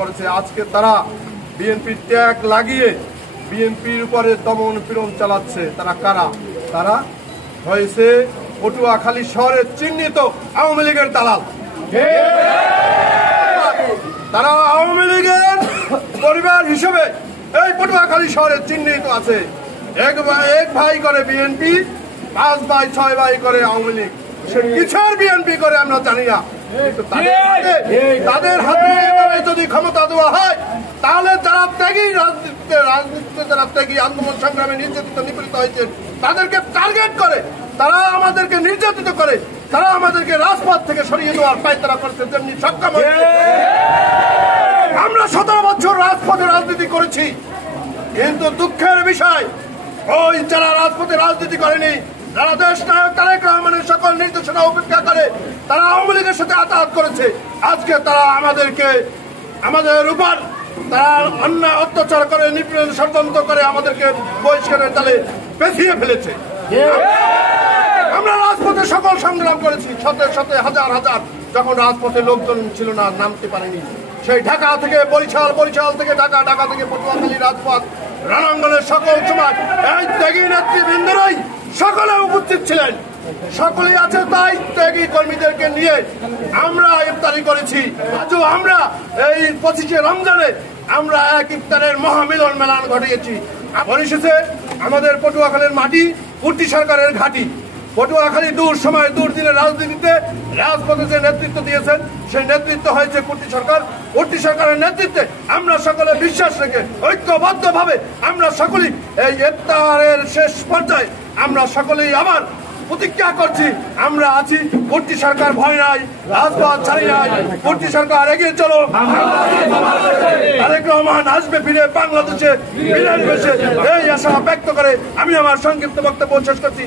করেছে। আজকে তারা বিএনপির ট্যাগ লাগিয়ে বিএনপির উপরে দমন পীড়ন চালাচ্ছে। তারা কারা? তারা হয়েছে পটুয়াখালী শহরের চিহ্নিত আওয়ামী লীগের দালাল। তারা আওয়ামী লীগের পরিবার হিসেবে এই পটুয়াখালী শহরে চিহ্নিত আছে। এক ভাই করে বিএনপি, 5 ভাই 6 ভাই করে আওয়ামী লীগ। সে কিসের বিএনপি করে আমরা জানি না। তাদের হাতে এভাবে যদি ক্ষমতা দেওয়া হয় তাহলে যারা ত্যাগী রাজনীতিতে যারা ত্যাগী আন্দোলন সংগ্রামে নির্যাতিত নিপীড়িত হয়েছে তাদেরকে টার্গেট করে, তারা আমাদেরকে নির্যাতিত করে, তারা আমাদেরকে রাজপথ থেকে সরিয়ে দেওয়ার পায়তারা করতে যেমনি সক্ষম হয়েছে। আমরা 17 বছর রাজপথে রাজনীতি করেছি, কিন্তু দুঃখের বিষয় ওই যারা রাজপথে রাজনীতি করেনি, যারা দেশ নায়ক তারেক রহমানের সকল নির্দেশনা উপেক্ষা করে তারা আওয়ামী লীগের সাথে আতাহাত করেছে। আজকে তারা আমাদের উপর তারা অন্যায় অত্যাচার করে, নিপীড়ন ষড়যন্ত্র করে আমাদেরকে বহিষ্কারের তালে পেছিয়ে ফেলেছে। আমরা রাজপথে সকল সংগ্রাম করেছি, শত হাজার যখন রাজপথে লোকজন ছিল না, নামতে পারেনি। সেই ঢাকা থেকে বরিশাল থেকে ঢাকা থেকে পটুয়াখালী রাজপথ রণাঙ্গনের সকল সময় এই ত্যাগী নেতৃবৃন্দরাই সকলে উপস্থিত ছিলেন। সকলেই আছে, তাই ত্যাগী কর্মীদেরকে নিয়ে আমরা ইফতারি করেছি। আজও আমরা এই 25শে রমজানে আমরা এক ইফতারের মহামিলন মেলান ঘটিয়েছি। পরিশেষে আমাদের পটুয়াখালীর মাটি কুর্তি সরকারের ঘাঁটি। পটুয়াখালী দূর দিনের রাজনীতিতে রাজপথে যে নেতৃত্ব দিয়েছেন সেই নেতৃত্ব হয়েছে কুর্তি সরকারের নেতৃত্বে আমরা সকলে বিশ্বাস রেখে ঐক্যবদ্ধভাবে আমরা সকলেই এই ইফতারের শেষ পর্যায়ে আমরা সকলেই আবার প্রতিজ্ঞা করছি, আমরা আছি, কুর্তি সরকার ভয় নাই, রাজপথ ছাড়ি নাই, কুর্তি সরকার এগিয়ে চলো, তারেক রহমান আসবে ফিরে বাংলাদেশে, এই আশা ব্যক্ত করে আমি আমার সংক্ষিপ্ত বক্তব্য শেষ করছি।